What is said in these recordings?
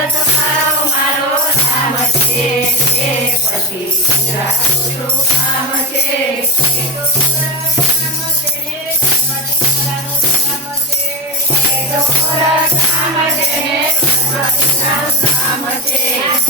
ભરત મારો મારો રામ છે એ પતિ મારું કામ છે રામ છે રામ છે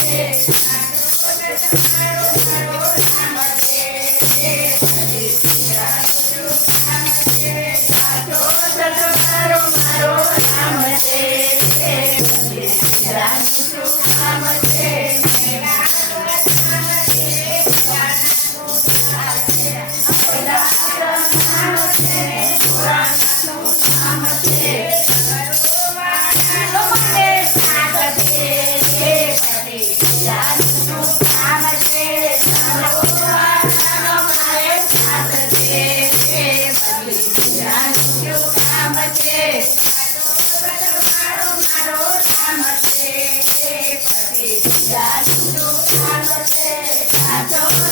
મારો મારો નામ છે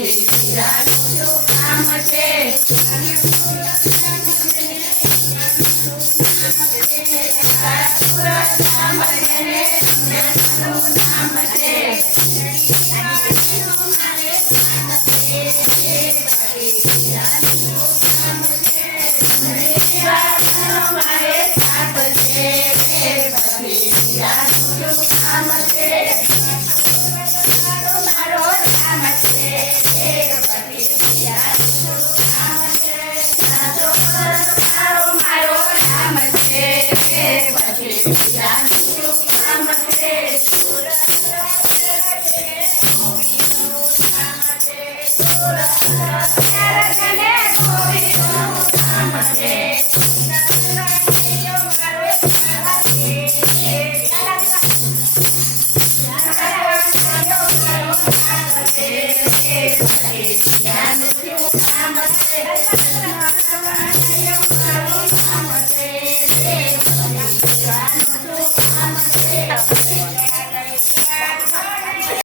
છે રાનું શું કામ છે